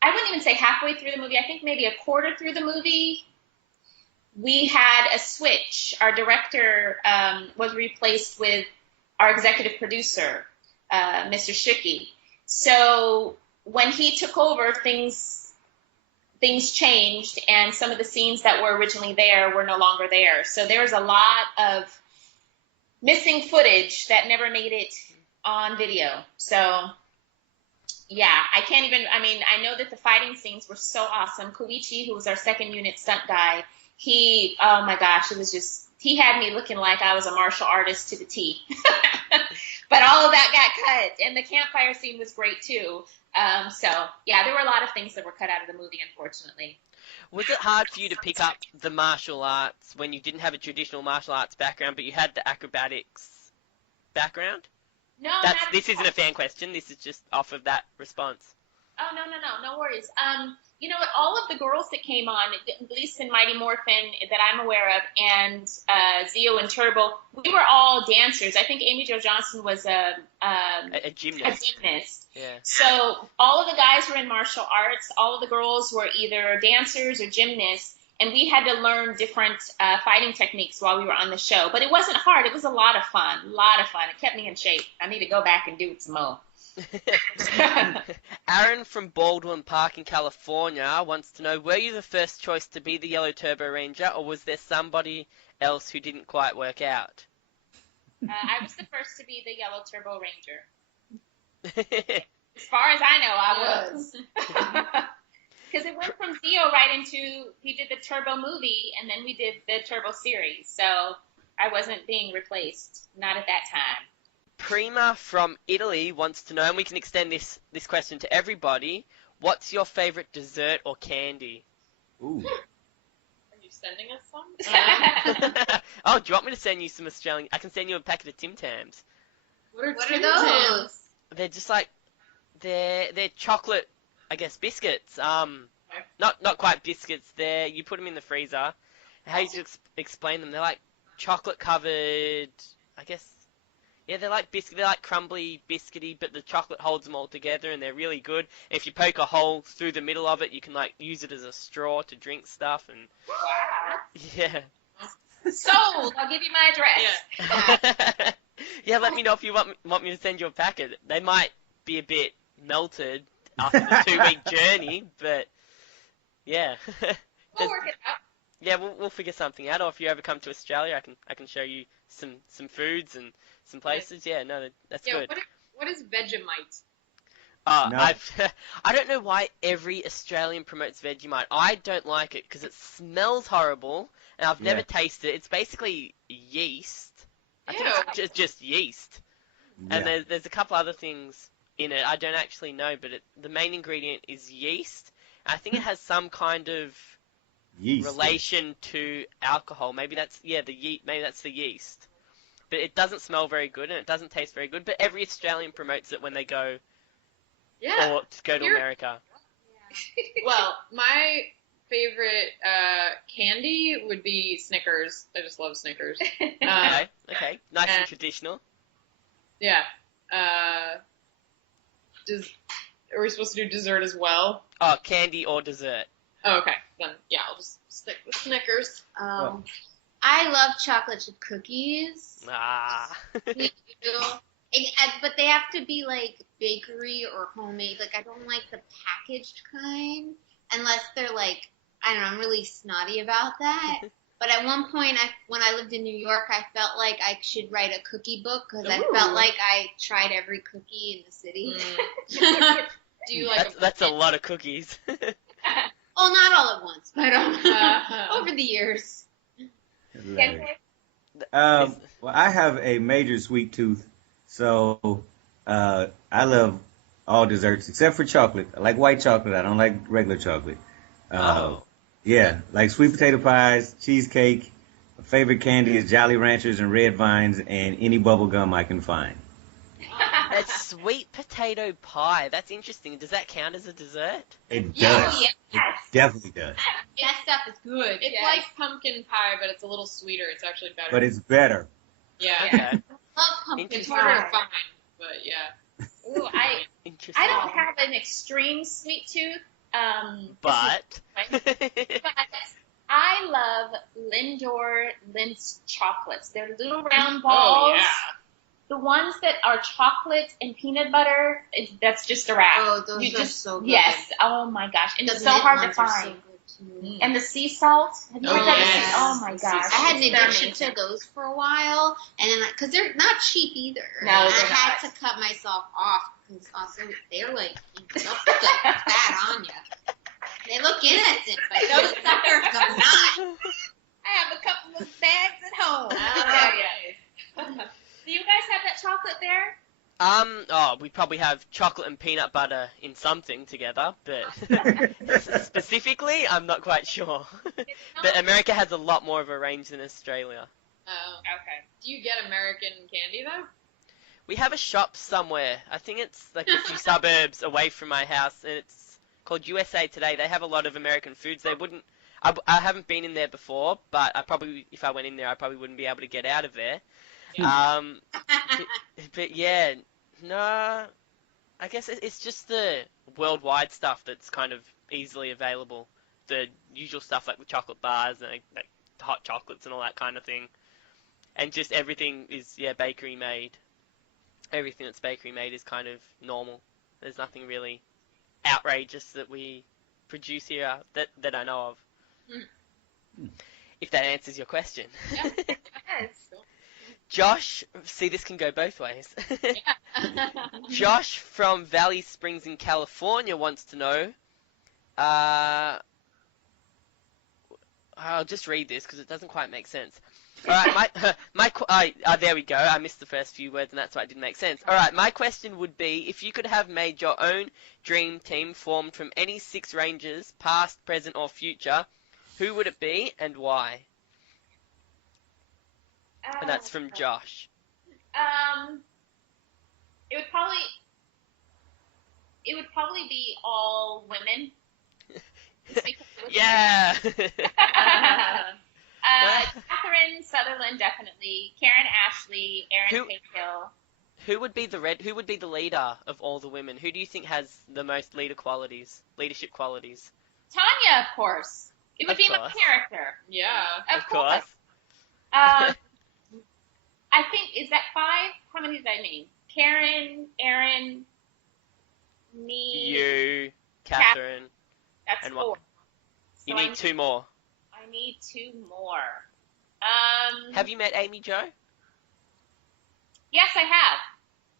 I wouldn't even say halfway through the movie. I think maybe a quarter through the movie, we had a switch. Our director was replaced with our executive producer, Mr. Shuki. So when he took over, things changed, and some of the scenes that were originally there were no longer there. So there was a lot of missing footage that never made it on video. So Yeah, I can't even, I mean, I know that the fighting scenes were so awesome. Koichi, who was our second unit stunt guy, oh my gosh, it was just, he had me looking like I was a martial artist to the T. But all of that got cut, and the campfire scene was great too. So, yeah, there were a lot of things that were cut out of the movie, unfortunately. Was it hard for you to pick up the martial arts when you didn't have a traditional martial arts background, but you had the acrobatics background? No, This isn't a fan question. This is just off of that response. Oh, no worries. You know what? All of the girls that came on, at least in Mighty Morphin that I'm aware of, and Zeo and Turbo, we were all dancers. I think Amy Jo Johnson was a gymnast. Yeah. Yeah. So all of the guys were in martial arts. All of the girls were either dancers or gymnasts. And we had to learn different fighting techniques while we were on the show. But it wasn't hard. It was a lot of fun. It kept me in shape. I need to go back and do it some more. Aaron from Baldwin Park in California wants to know, were you the first choice to be the Yellow Turbo Ranger, or was there somebody else who didn't quite work out? I was the first to be the Yellow Turbo Ranger. As far as I know, I was. Because it went from Zeo right into, he did the Turbo movie, and then we did the Turbo series. So I wasn't being replaced. Not at that time. Prima from Italy wants to know, and we can extend this question to everybody, what's your favorite dessert or candy? Ooh. Are you sending us some? Oh, do you want me to send you some Australian? I can send you a packet of Tim Tams. What are What are those? They're just like, they're chocolate, I guess, biscuits. Not quite biscuits. You put them in the freezer. How you explain them? They're like chocolate covered, I guess. Yeah, they're like biscuit. They're like crumbly, biscuity, but the chocolate holds them all together, and they're really good. If you poke a hole through the middle of it, you can like use it as a straw to drink stuff. And Wow. yeah. Sold. I'll give you my address. Yeah. Yeah, let me know if you want me to send you a packet. They might be a bit melted after the 2-week journey, but yeah. We'll work it out. Yeah, we'll figure something out. Or if you ever come to Australia, I can show you some foods and some places. Yeah, no, that's good. What is Vegemite? No. I don't know why every Australian promotes Vegemite. I don't like it because it smells horrible, and I've never tasted it. It's basically yeast. I think it's just yeast. Yeah. And there's a couple other things in it. I don't actually know, but the main ingredient is yeast. I think it has some kind of Yeast. relation to alcohol. Maybe that's maybe that's the yeast. But it doesn't smell very good and it doesn't taste very good. But every Australian promotes it when they go or to go to America. Well, my favorite candy would be Snickers. I just love Snickers. Okay, nice and traditional. Yeah. Are we supposed to do dessert as well? Oh, candy or dessert. Oh, okay. Then, yeah, I'll just stick with Snickers. I love chocolate chip cookies. Me too. But they have to be like bakery or homemade. Like I don't like the packaged kind unless they're like, I don't know, I'm really snotty about that. But at one point, when I lived in New York, I felt like I should write a cookie book because I felt like I tried every cookie in the city. Do you like that's a lot of cookies. Oh, not all at once, but over the years. Well, I have a major sweet tooth, so I love all desserts except for chocolate. I like white chocolate. I don't like regular chocolate. Yeah, like sweet potato pies, cheesecake. My favorite candy is Jolly Ranchers and Red Vines and any bubble gum I can find. A sweet potato pie. That's interesting. Does that count as a dessert? It does. Yes. It definitely does. That stuff is good. It's like pumpkin pie, but it's a little sweeter. It's actually better. But it's better. Yeah. Okay. Love pumpkin It's harder to pie. find, but yeah. Ooh, Interesting. I don't have an extreme sweet tooth. But I love Lindor Lindt chocolates. They're little round balls. Oh, yeah. The ones that are chocolate and peanut butter, that's just a wrap. Oh, those are so good. Yes. Oh my gosh. And The it's so mint hard to ones are find. so good, And the sea salt. Have you ever tried the sea? Oh my gosh. I had an They're addiction amazing. to those for a while, and then because they're not cheap either. No, and they're I had not. to cut myself off because also they're like they'll put the fat on you. They look innocent, but those suckers are not. I have a couple of bags at home. Do you guys have that chocolate there? We probably have chocolate and peanut butter in something together, but specifically, I'm not quite sure. But America has a lot more of a range than Australia. Oh, okay. Do you get American candy though? We have a shop somewhere. I think it's like a few suburbs away from my house, and it's called USA Today. They have a lot of American foods. They wouldn't. I haven't been in there before, but if I went in there, I probably wouldn't be able to get out of there. But yeah, no, I guess it's just the worldwide stuff that's kind of easily available. The usual stuff like the chocolate bars and like hot chocolates and all that kind of thing. And just everything is, bakery made. Everything that's bakery made is kind of normal. There's nothing really outrageous that we produce here that I know of. If that answers your question. Yes. Josh, see, this can go both ways. Josh from Valley Springs in California wants to know, I'll just read this because it doesn't quite make sense. Alright, there we go, I missed the first few words and that's why it didn't make sense. Alright, my question would be, if you could have made your own dream team formed from any 6 Rangers, past, present or future, who would it be and why? And that's from Josh. It would probably be all women. Yeah. Catherine Sutherland, definitely. Karen Ashley, Erin Cahill. Who would be the leader of all the women? Who do you think has the most leadership qualities? Tanya, of course. It would Of be course. my character. Yeah. Of course. I think, is that 5? How many did I name? Karen, Erin, me. You, Catherine. That's and 4. what? You So need 2 more. I need 2 more. Have you met Amy Jo? Yes, I have.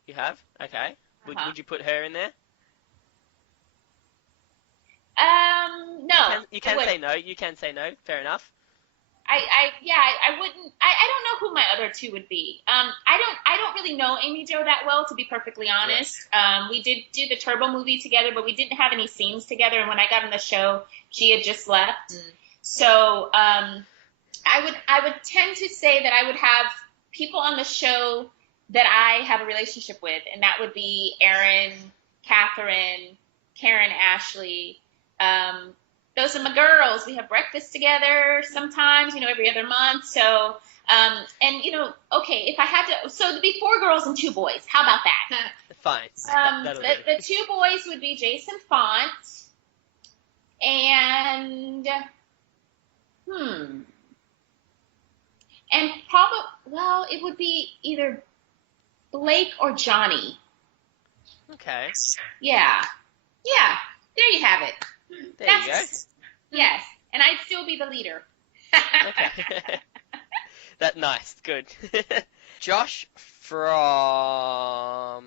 You have? Okay. Uh-huh. Would you put her in there? No. You can say no. You can say no. Fair enough. I wouldn't. I don't know who my other 2 would be. I don't really know Amy Jo that well, to be perfectly honest. We did do the Turbo movie together, but we didn't have any scenes together. And when I got on the show, she had just left. So I would tend to say that I would have people on the show that I have a relationship with, and that would be Erin, Catherine, Karen Ashley. Those are my girls. We have breakfast together sometimes, every other month. So, and okay, if I had to, so there'd be 4 girls and 2 boys. How about that? Fine. The 2 boys would be Jason Font and, and probably, it would be either Blake or Johnny. Okay. Yeah. There you have it. There you go. Yes, and I'd still be the leader. Okay. That's nice. Good. Josh from...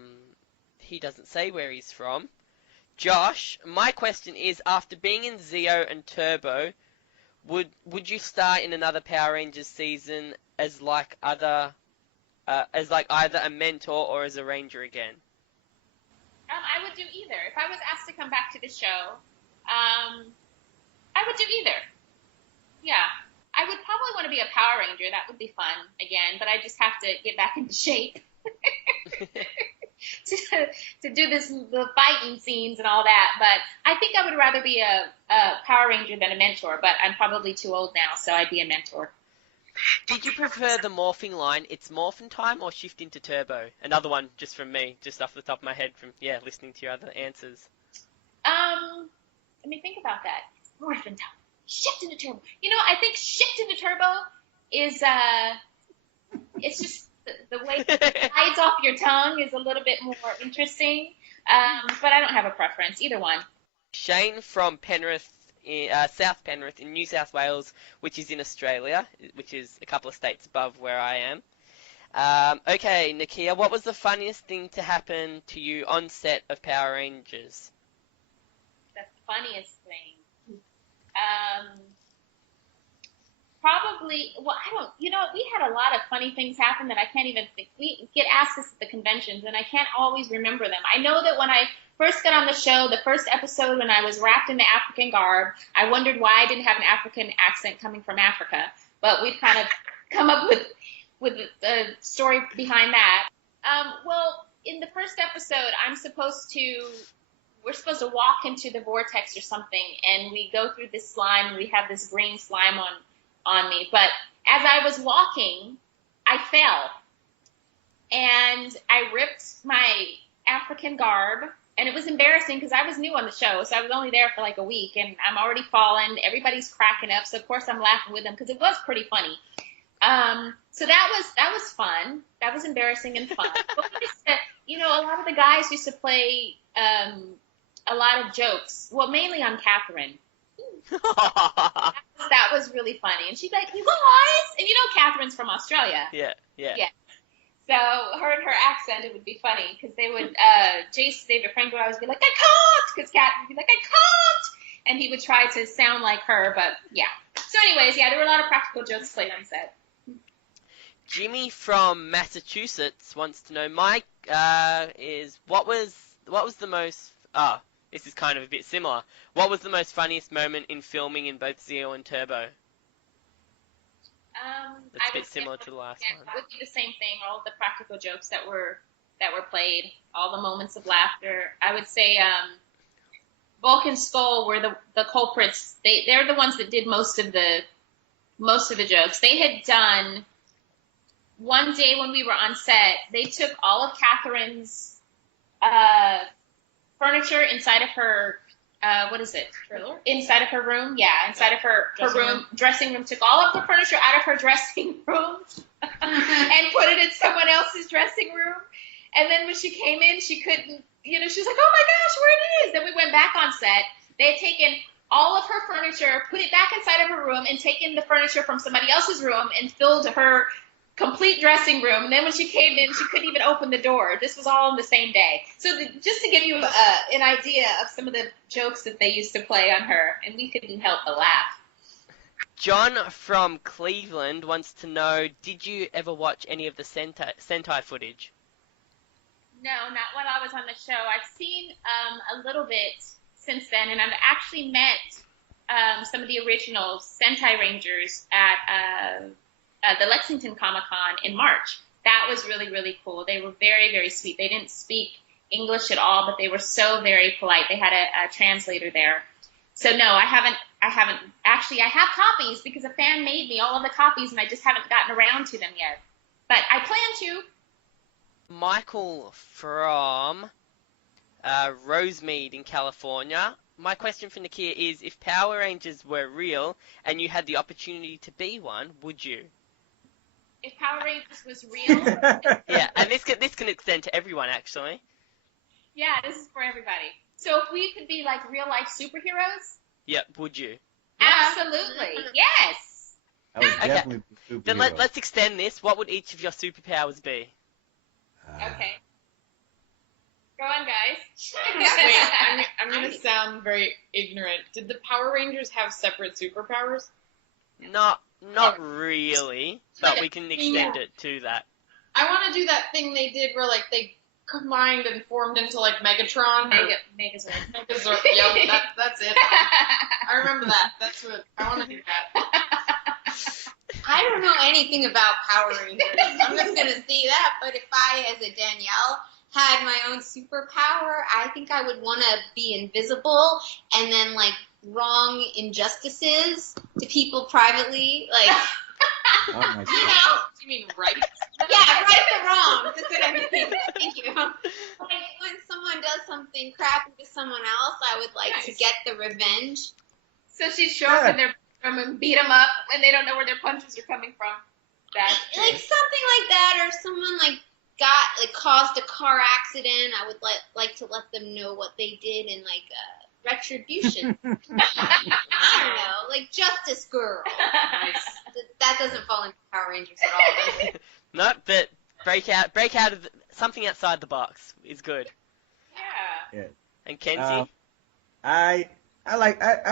He doesn't say where he's from. Josh, my question is, after being in Zeo and Turbo, would you star in another Power Rangers season as either a mentor or as a ranger again? I would do either. If I was asked to come back to the show, I would do either. Yeah. I would probably want to be a Power Ranger. That would be fun again, but I just have to get back into shape to do the fighting scenes and all that. But I think I would rather be a Power Ranger than a mentor, but I'm probably too old now, so I'd be a mentor. Did you prefer the morphing line, it's morphin' time, or shift into turbo? Another one just from me, just off the top of my head from, listening to your other answers. Let me think about that. Morphin' time. Shift into turbo. I think shift into turbo is, it's just the way it slides off your tongue is a little bit more interesting. But I don't have a preference. Either one. Shane from Penrith in South Penrith in New South Wales, which is in Australia, which is a couple of states above where I am. Okay, Nakia, what was the funniest thing to happen to you on set of Power Rangers? The funniest thing. Probably, well, I don't, we had a lot of funny things happen that I can't even think. We get asked this at the conventions, and I can't always remember them. I know that when I first got on the show, the first episode when I was wrapped in the African garb, I wondered why I didn't have an African accent coming from Africa. But we've kind of come up with the story behind that. Well, in the first episode, we're supposed to walk into the vortex or something, and we go through this slime, and we have this green slime on me. But as I was walking, I fell, and I ripped my African garb, and it was embarrassing because I was new on the show, so I was only there for like a week, and I'm already falling. Everybody's cracking up, so of course I'm laughing with them because it was pretty funny. So that was fun. That was embarrassing and fun. But a lot of the guys used to play a lot of jokes. Well, mainly on Catherine. That was really funny. And she'd be like, "You guys," and Catherine's from Australia. Yeah. So her accent, it would be funny because they would, David Frank would always be like, "I can't," because Catherine would be like, "I can't," and he would try to sound like her. But yeah. So anyways, there were a lot of practical jokes played on set. Jimmy from Massachusetts wants to know, Mike, what was the most, this is kind of a bit similar. What was the most funniest moment in filming in both Zeo and Turbo? That's a bit similar to the last one. It would be the same thing. All of the practical jokes that were played, all the moments of laughter. I would say Bulk and Skull were the culprits. They're the ones that did most of the jokes. They had done one day when we were on set. They took all of Catherine's furniture inside of her. What is it? Trailer? Inside of her room, inside of her dressing room. Took all of the furniture out of her dressing room and put it in someone else's dressing room. And then when she came in, she couldn't. She was like, "Oh my gosh, where it is?" Then we went back on set. They had taken all of her furniture, put it back inside of her room, and taken the furniture from somebody else's room and filled her complete dressing room. And then when she came in, she couldn't even open the door. This was all in the same day. So just to give you an idea of some of the jokes that they used to play on her, and we couldn't help but laugh. John from Cleveland wants to know, did you ever watch any of the Sentai footage? No, not when I was on the show. I've seen a little bit since then, and I've actually met some of the original Sentai Rangers at the Lexington Comic-Con in March. That was really, really cool. They were very, very sweet. They didn't speak English at all, but they were so very polite. They had a translator there. So no, I haven't. Actually, I have copies because a fan made me all of the copies, and I just haven't gotten around to them yet. But I plan to. Michael from Rosemead in California. My question for Nakia is, if Power Rangers were real and you had the opportunity to be one, would you? If Power Rangers was real? Yeah, and this can extend to everyone, actually. Yeah, this is for everybody. So if we could be like real-life superheroes? Yeah, would you? Absolutely, yes. I would definitely be a superhero. Then let's extend this. What would each of your superpowers be? Okay. Go on, guys. Wait, I'm going to sound very ignorant. Did the Power Rangers have separate superpowers? Not really, but we can extend it to that. I want to do that thing they did where, like, they combined and formed into, like, Megatron. Megazord. Megazord. Yep, that's it. I remember that. That's what I want to do that. I don't know anything about Power Rangers. I'm just going to say that. But if I, as a Danielle, had my own superpower, I think I would want to be invisible and then, like, wrong injustices to people privately. Like, Oh my you God. know? You mean right? Yeah, right or wrong. That's what I'm thinking. Thank you. Like, when someone does something crappy to someone else, I would like to get the revenge. So she'd show up in their room and beat them up when they don't know where their punches are coming from. That's Like something like that, or someone caused a car accident. I would like to let them know what they did and Retribution. I don't know, like Justice Girl. Nice. That doesn't fall into Power Rangers at all. But No, but break out of something outside the box is good. Yeah. Yeah. And Kenzie? I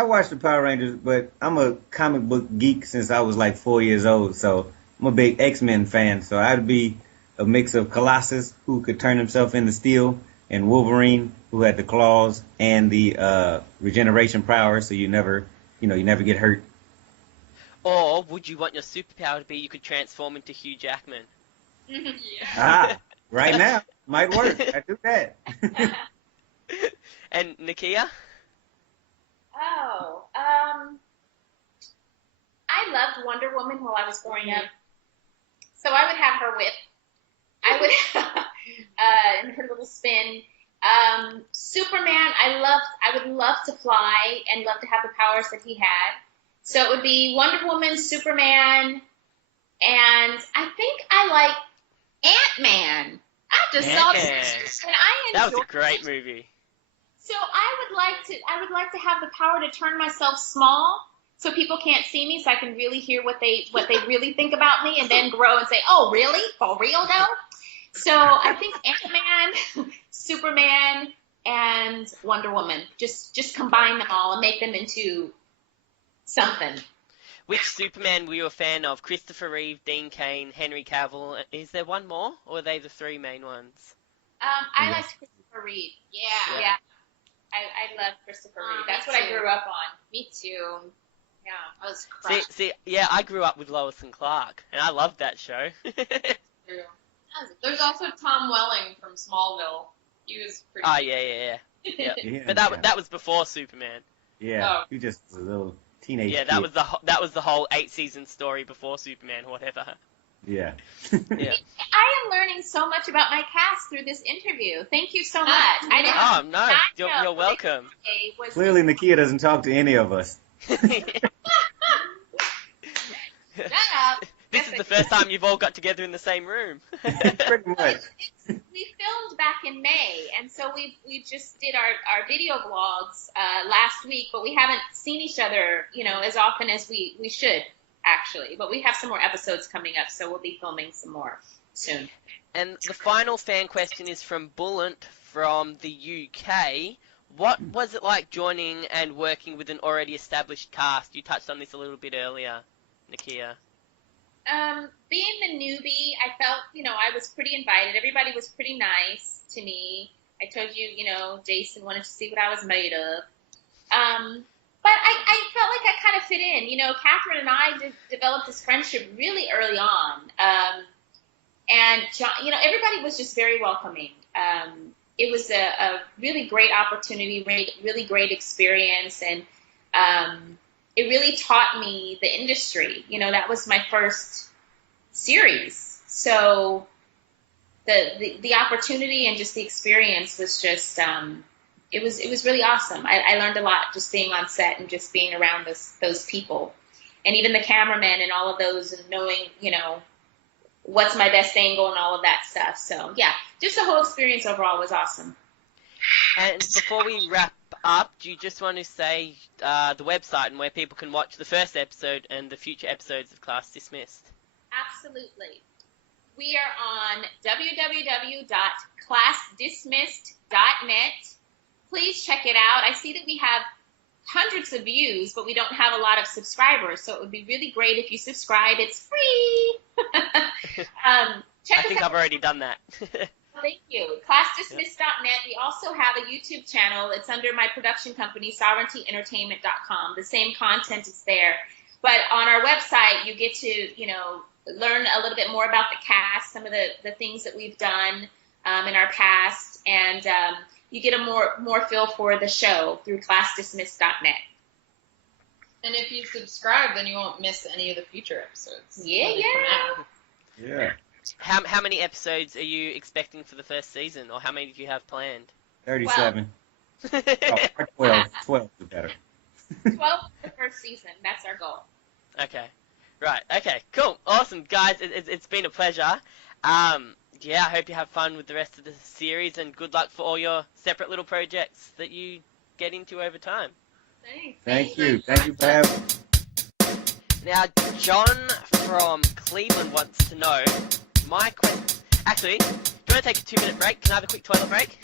watch the Power Rangers, but I'm a comic book geek since I was like 4 years old, so I'm a big X-Men fan. So I'd be a mix of Colossus, who could turn himself into steel, and Wolverine, who had the claws and the regeneration power, so you never get hurt. Or would you want your superpower to be you could transform into Hugh Jackman? Yeah. Right now might work. I do that. And Nakia? Oh, I loved Wonder Woman while I was growing up. So I would have her whip. I would, and her little spin. Superman, I would love to fly and love to have the powers that he had. So it would be Wonder Woman, Superman, and I think I like Ant-Man. I just saw this, and I That enjoyed was a great movie. So I would like to have the power to turn myself small so people can't see me, so I can really hear what they really think about me, and then grow and say, "Oh, really? For real though?" So I think Ant-Man, Superman, and Wonder Woman. Just combine them all and make them into something. Which Superman were you a fan of? Christopher Reeve, Dean Cain, Henry Cavill. Is there one more, or are they the three main ones? I liked Christopher Reeve. Yeah. I love Christopher Reeve. That's what I grew up on. Me too. Yeah. I was crushed. See, yeah, I grew up with Lois and Clark, and I loved that show. True. There's also Tom Welling from Smallville. He was pretty. Oh yeah. Yeah, But that was before Superman. Yeah, Oh. he just was a little teenage Yeah, kid. that was the whole 8-season story before Superman, or whatever. Yeah. Yeah. I am learning so much about my cast through this interview. Thank you so much. I didn't Oh no, not know you're welcome. it was Clearly, Nakia doesn't talk to any of us. Shut up. This is the first time you've all got together in the same room. Pretty much. We filmed back in May, and so we just did our video vlogs last week, but we haven't seen each other, as often as we should, actually. But we have some more episodes coming up, so we'll be filming some more soon. And the final fan question is from Bullant from the UK. What was it like joining and working with an already established cast? You touched on this a little bit earlier, Nakia. Being the newbie, I felt, I was pretty invited. Everybody was pretty nice to me. I told you, Jason wanted to see what I was made of. But I felt like I kind of fit in. Catherine and I developed this friendship really early on. And John, everybody was just very welcoming. It was a really great opportunity, really great experience, and it really taught me the industry. That was my first series, so the opportunity and just the experience was just it was really awesome. I learned a lot just being on set and just being around those people, and even the cameramen and all of those, and knowing what's my best angle and all of that stuff. So yeah, just the whole experience overall was awesome. And before we wrap up, do you just want to say the website and where people can watch the first episode and the future episodes of Class Dismissed? Absolutely. We are on www.classdismissed.net. Please check it out. I see that we have hundreds of views, but we don't have a lot of subscribers, so it would be really great if you subscribe. It's free. I Check think us out. I've already done that. Thank you. ClassDismissed.net. We also have a YouTube channel. It's under my production company, sovereignty-entertainment.com. The same content is there. But on our website, you get to, learn a little bit more about the cast, some of the things that we've done in our past, and you get a more feel for the show through ClassDismissed.net. And if you subscribe, then you won't miss any of the future episodes. Yeah. Yeah. How many episodes are you expecting for the first season, or how many do you have planned? 37. Oh, 12. 12 is better. 12 for the first season. That's our goal. Okay. Right. Okay. Cool. Awesome, guys. It's been a pleasure. Yeah, I hope you have fun with the rest of the series, and good luck for all your separate little projects that you get into over time. Thank you. Thank you for having me. Now, John from Cleveland wants to know, my question... Actually, do you want to take a 2-minute break? Can I have a quick toilet break?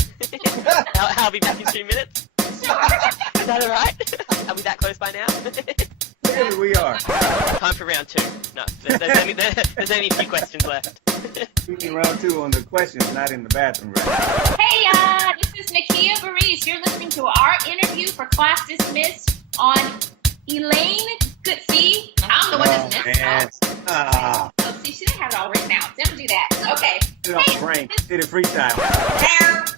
I'll be back in 2 minutes. Is that alright? Are we that close by now? Clearly we are. Time for round 2. No, there's only a few questions left. Speaking round 2 on the questions, not in the bathroom right Hey, this is Nakia Burrise. You're listening to our interview for Class Dismissed on Elaine Goodsey. I'm the one that's missed. Oh, see, she didn't have it all written out. Don't do that. Okay. Get off the brain. Did it freestyle.